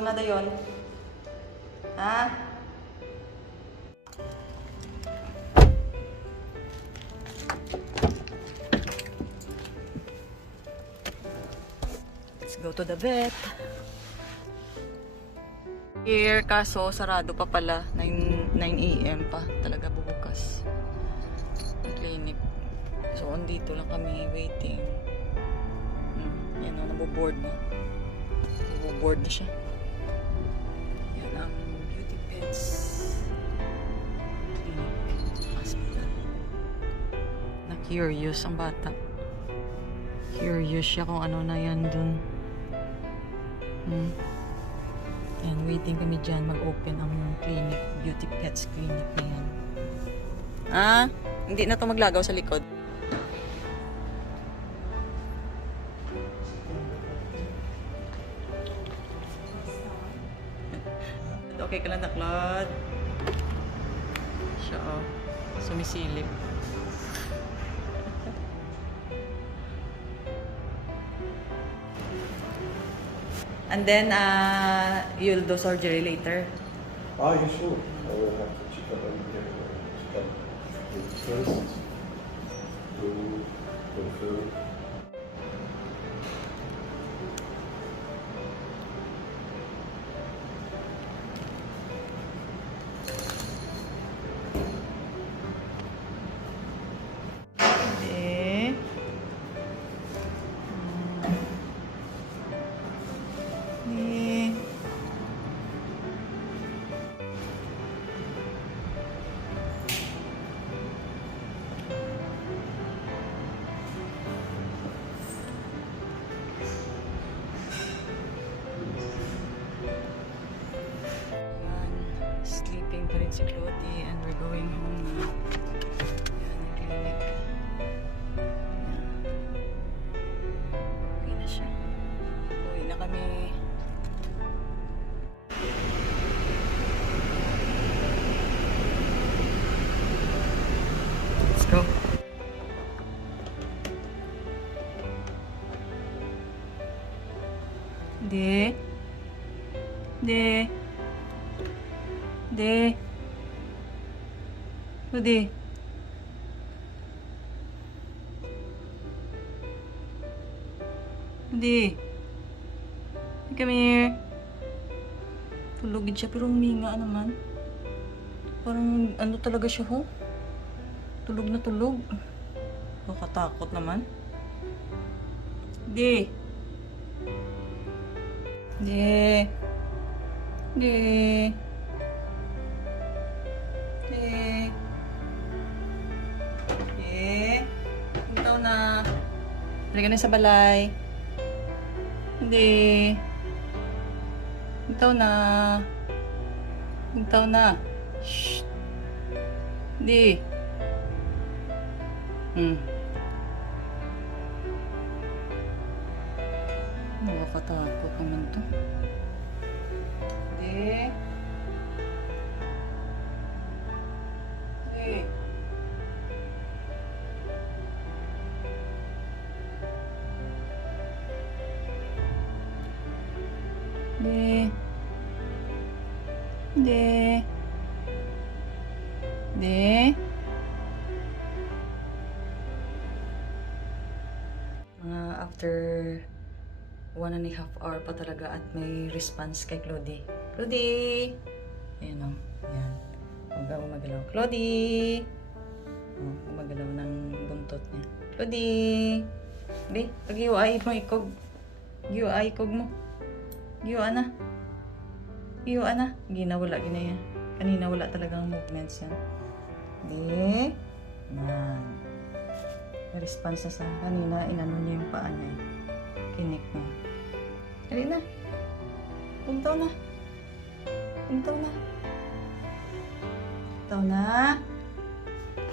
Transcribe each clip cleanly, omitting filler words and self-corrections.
Go na dayon. Ha? Let's go to the vet. Here, kaso sarado pa pala. 9 AM pa. Talaga bubukas ang clinic. So, andito lang kami waiting. Yan o, naboboard na. Naboboard na siya. Yan ang Beauty Pets Clinic Hospital. Na-curious ang bata. Curious siya kung ano na yan dun. Yan, waiting kami dyan mag-open ang clinic, Beauty Pets Clinic na yan. Hindi na to maglagaw sa likod. Okay ka lang na, Claude. Siya, oh. Sumisilip. And then, you'll do surgery later. Ah, you sure? I will have to check up on here. First, to confirm. Sleeping pa rin si Clody and we're going home na. Yan ang clinic. Okay na siya. Uwi na kami. Let's go. De. Rudy. Come here. Tulugid siya pero huminga naman. Parang ano talaga siya ho? Tulog na tulog. Nakatakot naman. De. Ikaw na. Halika na sa balay. Hindi. Ikaw na. Shh. Hindi. Nakakatakot naman to. Hindi. After 1.5 hour pa talaga at may response kay Clody. Clody! Ayan o. Ayan. Huwag ka umagalaw. Clody! Umagalaw ng buntot niya. Clody! Di, pag-iway mo ikog. Giway ikog mo. Giwa na. Ginawala ginaya. Kanina wala talagang movements yan. Di. Yan. Response na sa kanina, inano niya yung paa niya. Kinik niya. Dali na. Puntaw na.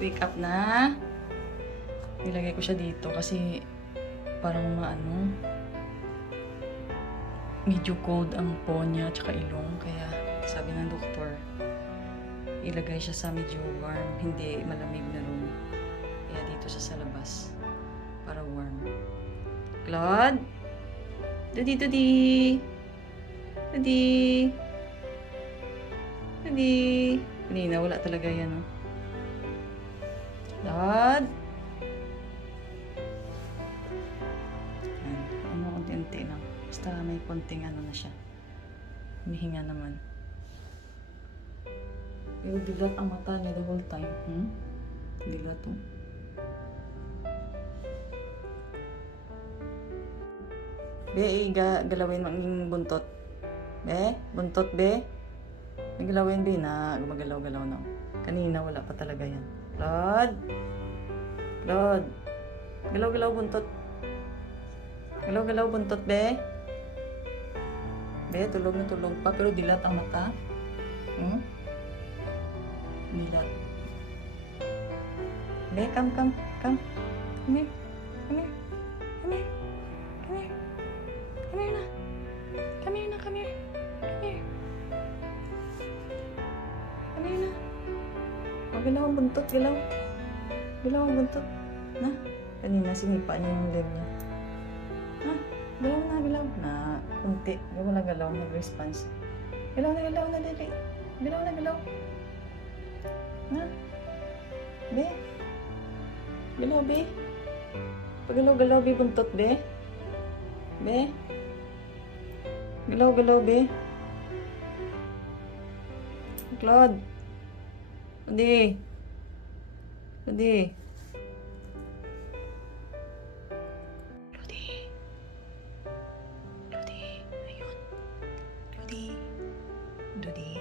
Wake up na. Nilagay ko siya dito kasi parang medyo cold ang paw niya tsaka ilong. Kaya sabi ng doktor, ilagay siya sa medyo warm, hindi malamig na room. Kaya dito siya sa labas para warm. Claude? Dudi. Lodi. Lodi. Kanina, wala talaga yan, oh. Lod. Ano, unti-unti lang. Basta may konting ano na siya. Humihinga naman. Pero dilat ang mata niya the whole time. Dilat, oh. Be, galawin mo ang buntot. Be, buntot, be. Galawin, be, na gumagalaw-galaw na. Kanina, wala pa talaga yan. Lod. Lod. Galaw-galaw buntot. Galaw-galaw buntot, be. Be, tulog na tulog pa, pero dilat ang mata. Dilat. Be, come. Come here. Come here. Come here. Come here. Come here na. Come here na, come here. Come here. Come here na. O, galaw ang buntot, galaw. Galaw ang buntot. Na, kanina sinipa niya yung leg niya. Ha? Galaw na, galaw. Na, kunti. Galaw na, galaw. Nag-response. Galaw na, dali. Galaw na, galaw. Ha? Be? Galaw, be? Pagalaw-galaw, be, buntot, be? Be? Galaw-galaw, be? Claude? Lodi? Lodi? Lodi? Lodi? Ayun. Lodi? Lodi?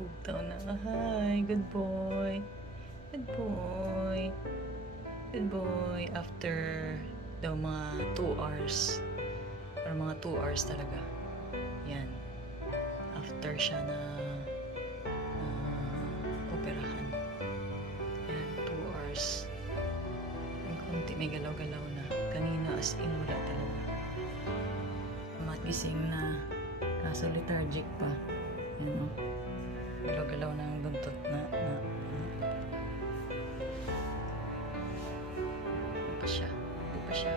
Bugtaw na. Hi, good boy. Good boy. Good boy. After daw mga 2 hours. Or mga 2 hours talaga. Yan. After siya na operahan. Yan, 2 hours. May konti, may galaw-galaw na. Kanina as in wala talaga. Magising na. Kaso lethargic pa. Yan, o. Galaw-galaw na ang buntot na.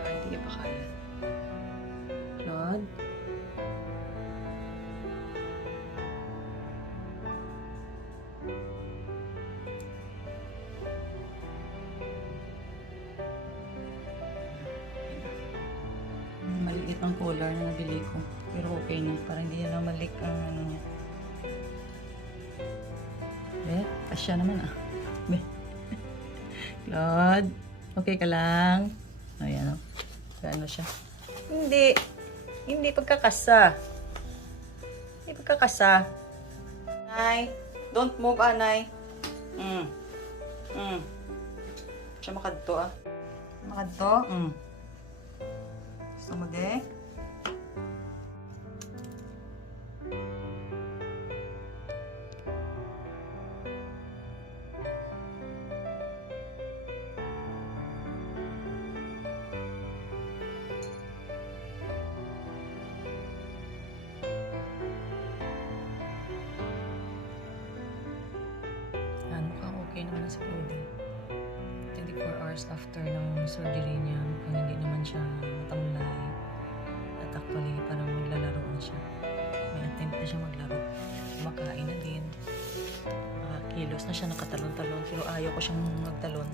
Hindi pa kaya. Claude? Maliit ang collar na nabili ko. Pero okay na. Parang hindi na malik ang ano niya. Be, kasya naman ah. Be. Claude? Okay ka lang? Ayan o. Gaano siya? Hindi. Hindi pagkakasa. Hindi pagkakasa. Nay. Don't move, Nay. Siya makadto ah. Makadto? Gusto mo de? Okay naman na si Cody. 24 hours after ng surgery niya, mukhang hindi naman siya matamlay. At actually, parang maglalaro na siya. May attempt na siya maglaro. Kumakain na din. Kilos na siya, nakatalon-talon. Pero ayaw ko siyang magtalon.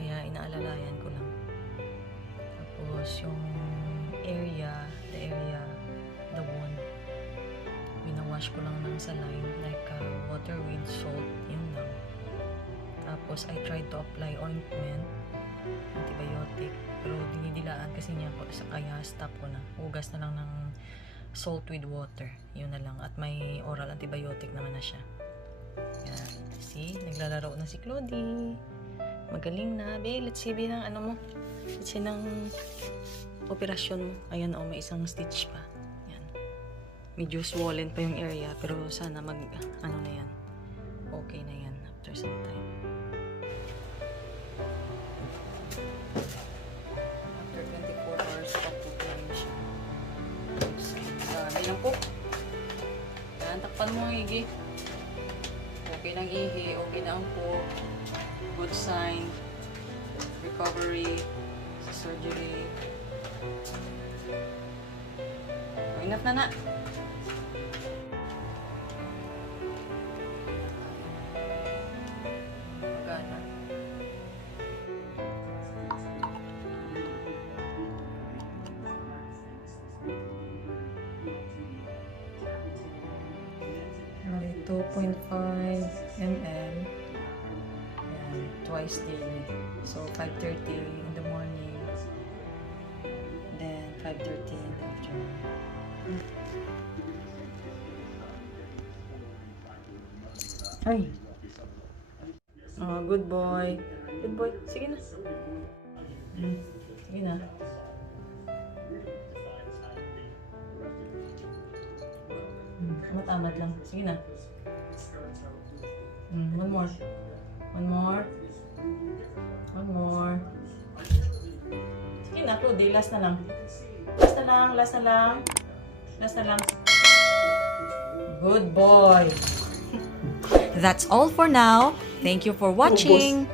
Kaya inaalalayan ko lang. Tapos yung area, the wound, binawash ko lang ng saline, like water with salt, yun lang. Tapos, I tried to apply ointment, antibiotic, pero dinidilaan kasi niya ako, kaya stop ko na. Hugas na lang ng salt with water, yun na lang. At may oral antibiotic naman na siya. Yan. See? Naglalaro na si Clody. Magaling na. Be, let's see, be, ng ano mo. Let's see, ng operasyon mo. Ayan, oh, may isang stitch pa. Yan. Medyo swollen pa yung area, pero sana ano na yan. Okay na yan after some time. After 24 hours, papupunin mo siya. Dami lang po. Yan, takpan mo ang igi. Okay lang ihi, okay na ang po. Good sign. Recovery sa surgery. Enough na na. Bali, 2.5 ml. Ayan, twice daily. So, 5:30 in the morning. Then, 5:30 in the afternoon. Ay! Oh, good boy. Good boy. Sige na. Sige na. Tamad lang. Sige na. One more. One more. One more. Sige na, Cody. Last na lang. Last na lang. Last na lang. Last na lang. Good boy. That's all for now. Thank you for watching.